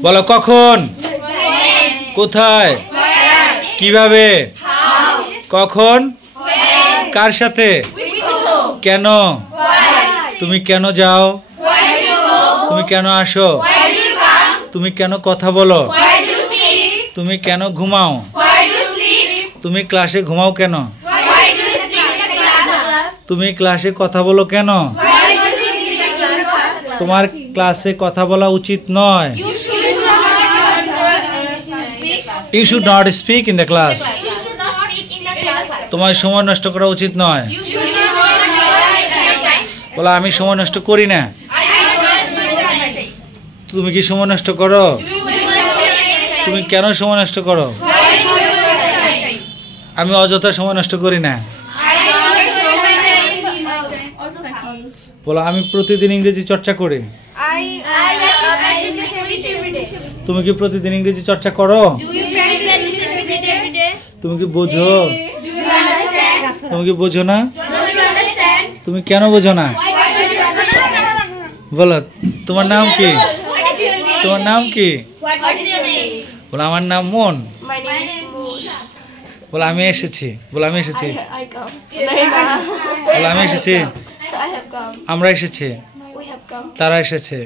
বলো কখন, কোথায়, কিভাবে, কখন, কার সাথে, কেন, তুমি কেন যাও, তুমি কেন আসো, তুমি কেন কথা বলো, তুমি কেন ঘুমাও, তুমি ক্লাসে ঘুমাও কেন, তুমি ক্লাসে কথা বলো কেন, তোমার ক্লাসে কথা বলা উচিত নয়। You should not speak in the class. তোমার সময় নষ্ট করা উচিত নয়। বলো আমি সময় নষ্ট করি না। তুমি কি সময় নষ্ট করো? তুমি কেন সময় নষ্ট করো? আমি অযথা সময় নষ্ট করি না। বলো আমি প্রতিদিন ইংরেজি চর্চা করি। তুমি কি প্রতিদিন ইংরেজি চর্চা করো? তুমি কি বোঝো? তুমি কি বোঝো না? তুমি কেন বোঝো না? বলো তোমার নাম কি? তোমার নাম কি? বলো আমার নাম মন। বলো আমি এসেছি। বলো আমি এসেছি। বলো আমি এসেছি। আমরা এসেছি। তারা এসেছে।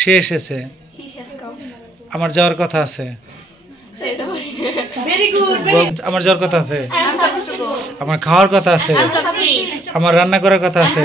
সে এসেছে। আমার যাওয়ার কথা আছে। আমার যাওয়ার কথা আছে। আমার খাওয়ার কথা আছে। আমার রান্না করার কথা আছে।